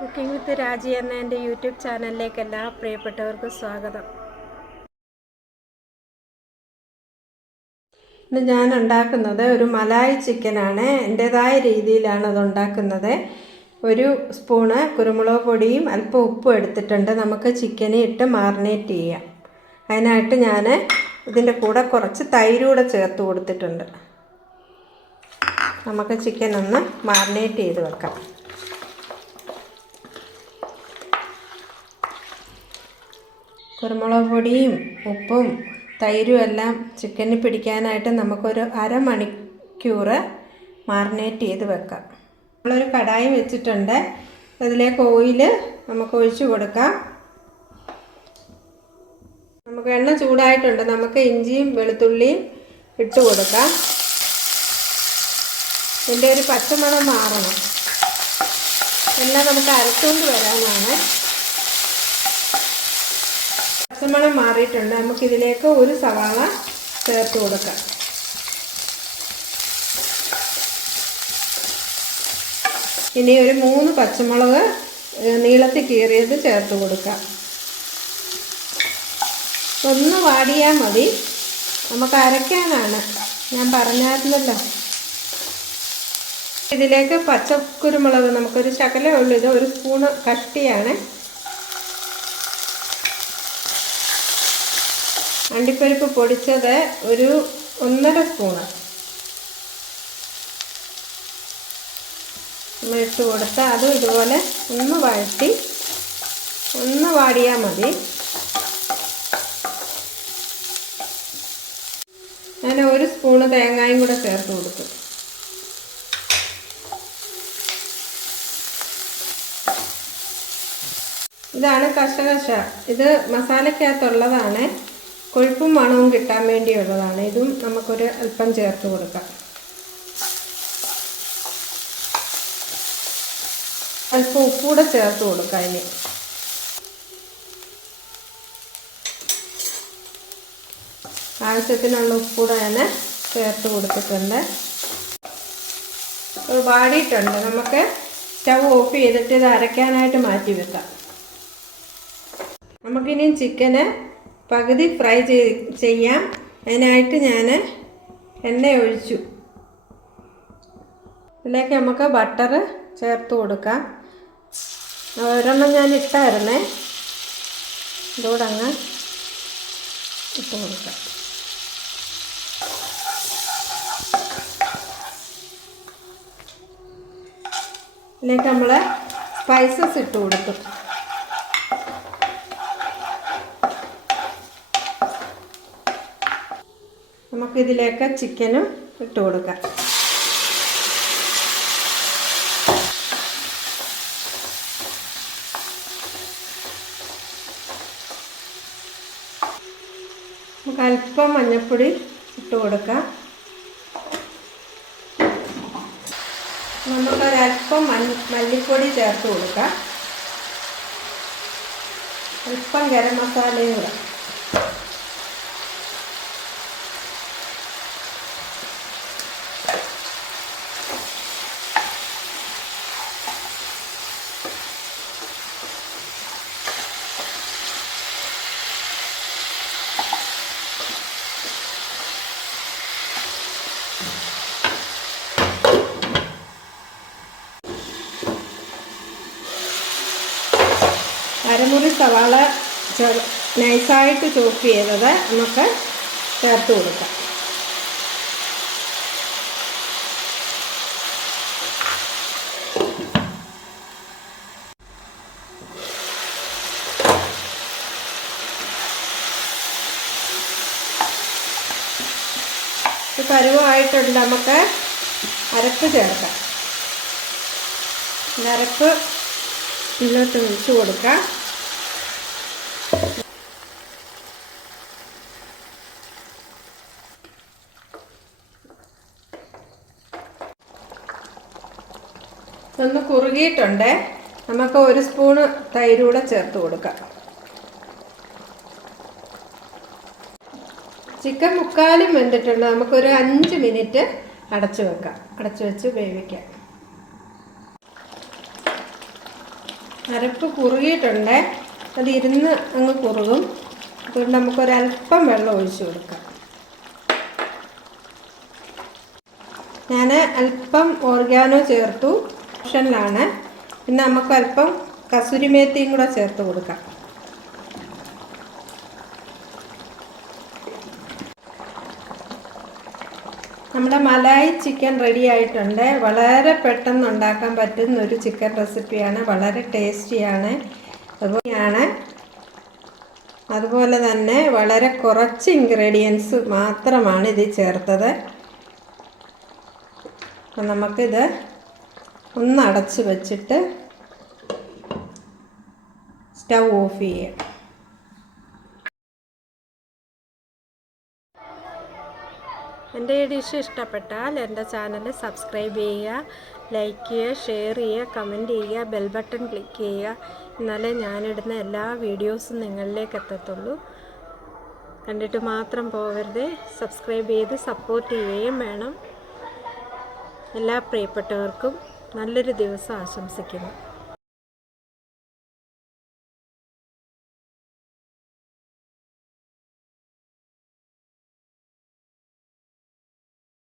Cooking വിത്ത് രാജി എന്ന എന്റെ യൂട്യൂബ് ചാനലിലേക്ക് എല്ലാ പ്രിയപ്പെട്ടവർക്കും സ്വാഗതം. ഇന്ന് ഞാൻ ഉണ്ടാക്കുന്നത് ഒരു മലായി ചിക്കനാണ്. എന്റെതായ രീതിയിലാണ് അത് ഉണ്ടാക്കുന്നത്. ഒരു സ്പൂണ് കുരുമുളക് പൊടിയും അല്പം ഉപ്പും എടുത്തിട്ടുണ്ട്. നമുക്ക് ചിക്കനെ ഇട്ട് മാറിനേറ്റ് ചെയ്യാം. അതിനായിട്ട് ഞാൻ ഇതിന്റെ കൂടെ കുറച്ച് തൈര് കൂടെ ചേർത്ത് കൊടുത്തിട്ടുണ്ട്. നമുക്ക് ചിക്കൻ ഒന്ന് മാറിനേറ്റ് ചെയ്ത് വെക്കാം. കുരുമുളക് പൊടിയും ഉപ്പും തൈരും എല്ലാം ചിക്കന് പിടിക്കാനായിട്ട് നമുക്കൊരു അരമണിക്കൂർ മാറിനേറ്റ് ചെയ്ത് വെക്കാം. നമ്മളൊരു കടായി വെച്ചിട്ടുണ്ട്. അതിലേക്ക് ഓയിൽ നമുക്ക് ഒഴിച്ചു കൊടുക്കാം. നമുക്ക് എണ്ണ ചൂടായിട്ടുണ്ട്. നമുക്ക് ഇഞ്ചിയും വെളുത്തുള്ളിയും ഇട്ട് കൊടുക്കാം. ഇതിന്റെ ഒരു പച്ചമണം മാറണം. എല്ലാം നമുക്ക് അരച്ചുകൊണ്ട് വരാനാണ്. പച്ചമണം മാറിയിട്ടുണ്ട്. നമുക്കിതിലേക്ക് ഒരു സവാള ചേർത്ത് കൊടുക്കാം. ഇനി ഒരു മൂന്ന് പച്ചമുളക് നീളത്തിൽ കീറിയത് ചേർത്ത് കൊടുക്കാം. ഒന്ന് വാടിയാൽ മതി. നമുക്ക് അരയ്ക്കാനാണ്. ഞാൻ പറഞ്ഞായിരുന്നല്ലോ. ഇതിലേക്ക് പച്ചക്കുരുമുളക് നമുക്കൊരു ശകലമേ ഉള്ളൂ. ഒരു സ്പൂണ് കട്ടിയാണ്. അണ്ടിപ്പരിപ്പ് പൊടിച്ചത് ഒരു ഒന്നര സ്പൂണ്. നമ്മൾ ഇട്ട് കൊടുത്ത് അതും ഇതുപോലെ ഒന്ന് വഴറ്റി ഒന്ന് വാടിയാൽ മതി. ഞാൻ ഒരു സ്പൂണ് തേങ്ങായും കൂടെ ചേർത്ത് കൊടുക്കും ഇതാണ് കശകശ ഇത് മസാലയ്ക്കകത്തുള്ളതാണ്. കൊഴുപ്പും മണവും കിട്ടാൻ വേണ്ടിയുള്ളതാണ്. ഇതും നമുക്കൊരു അല്പം ചേർത്ത് കൊടുക്കാം. അല്പം ഉപ്പൂടെ ചേർത്ത് കൊടുക്കാം ഇനി. ആവശ്യത്തിനുള്ള ഉപ്പൂടെ തന്നെ ചേർത്ത് കൊടുത്തിട്ടുണ്ട്. വാടിയിട്ടുണ്ട്. നമുക്ക് സ്റ്റവ് ഓഫ് ചെയ്തിട്ട് ഇത് അരയ്ക്കാനായിട്ട് മാറ്റി വെക്കാം. നമുക്കിനി ചിക്കന് പകുതി ഫ്രൈ ചെയ്യാം. അതിനായിട്ട് ഞാൻ എണ്ണ ഒഴിച്ചു. ഇതിലേക്ക് നമുക്ക് ബട്ടർ ചേർത്ത് കൊടുക്കാം. ഒരെണ്ണം ഞാൻ ഇട്ടായിരുന്നേ. ഇതുകൂടെ അങ്ങ് ഇട്ട് കൊടുക്കാം. ഇതിലേക്ക് നമ്മൾ സ്പൈസസ് ഇട്ട് കൊടുത്തു. നമുക്കിതിലേക്ക് ചിക്കനും ഇട്ട് കൊടുക്കാം. നമുക്ക് അല്പം മഞ്ഞൾപ്പൊടി ഇട്ട് കൊടുക്കാം. നമുക്കൊരല്പം മല്ലിപ്പൊടി ചേർത്ത് കൊടുക്കാം. അല്പം ഗരം മസാലയും കൂടെ. അരമുറി സവാള നൈസായിട്ട് ചോപ്പ് ചെയ്തത് നമുക്ക് ചേർത്ത് കൊടുക്കാം. പരുവമായിട്ടുണ്ട് നമുക്ക് അരപ്പ് ചേർക്കാം. അരപ്പ് ഇതിലോട്ട് ഒഴിച്ചു കൊടുക്കാം. ഒന്ന് കുറുകിയിട്ടുണ്ട്. നമുക്ക് ഒരു സ്പൂണ് തൈര് ചേർത്ത് കൊടുക്കാം. ചിക്കൻ മുക്കാലും വെന്തിട്ടുണ്ട്. നമുക്കൊരു അഞ്ച് മിനിറ്റ് അടച്ചു വെക്കാം. അടച്ചു വെച്ച് വേവിക്കാം. അരപ്പ് കുറുകിയിട്ടുണ്ട്. അത് ഇരുന്ന് അങ്ങ് കുറുകും. അതുകൊണ്ട് നമുക്കൊരല്പം വെള്ളം ഒഴിച്ചു കൊടുക്കാം. ഞാൻ അല്പം ഓർഗാനോ ചേർത്തു. ഓപ്ഷനിലാണ്. പിന്നെ നമുക്ക് അല്പം കസൂരിമേത്തിയും കൂടെ ചേർത്ത് കൊടുക്കാം. നമ്മുടെ മലായി ചിക്കൻ റെഡി ആയിട്ടുണ്ട്. വളരെ പെട്ടെന്ന് ഉണ്ടാക്കാൻ പറ്റുന്ന ഒരു ചിക്കൻ റെസിപ്പിയാണ്. വളരെ ടേസ്റ്റിയാണ്. അതുപോലെയാണ്. അതുപോലെ തന്നെ വളരെ കുറച്ച് ഇൻഗ്രീഡിയൻസ് മാത്രമാണ് ഇത് ചേർത്തത്. അപ്പം നമുക്കിത് ഒന്ന് അടച്ച് വെച്ചിട്ട് സ്റ്റൗ ഓഫ് ചെയ്യാം. എന്റെ ഈ ഡിഷ് ഇഷ്ടപ്പെട്ടാൽ എന്റെ ചാനൽ സബ്സ്ക്രൈബ് ചെയ്യുക ലൈക്ക് ചെയ്യുക ഷെയർ ചെയ്യുക കമന്റ് ചെയ്യുക ബെൽ ബട്ടൺ ക്ലിക്ക് ചെയ്യുക. എന്നാലേ ഞാനിടുന്ന എല്ലാ വീഡിയോസും നിങ്ങളിലേക്ക് എത്തത്തുള്ളൂ. കണ്ടിട്ട് മാത്രം പോകരുത് സബ്സ്ക്രൈബ് ചെയ്ത് സപ്പോർട്ട് ചെയ്യുകയും വേണം. എല്ലാ പ്രിയപ്പെട്ടവർക്കും നല്ലൊരു ദിവസം ആശംസിക്കുന്നു.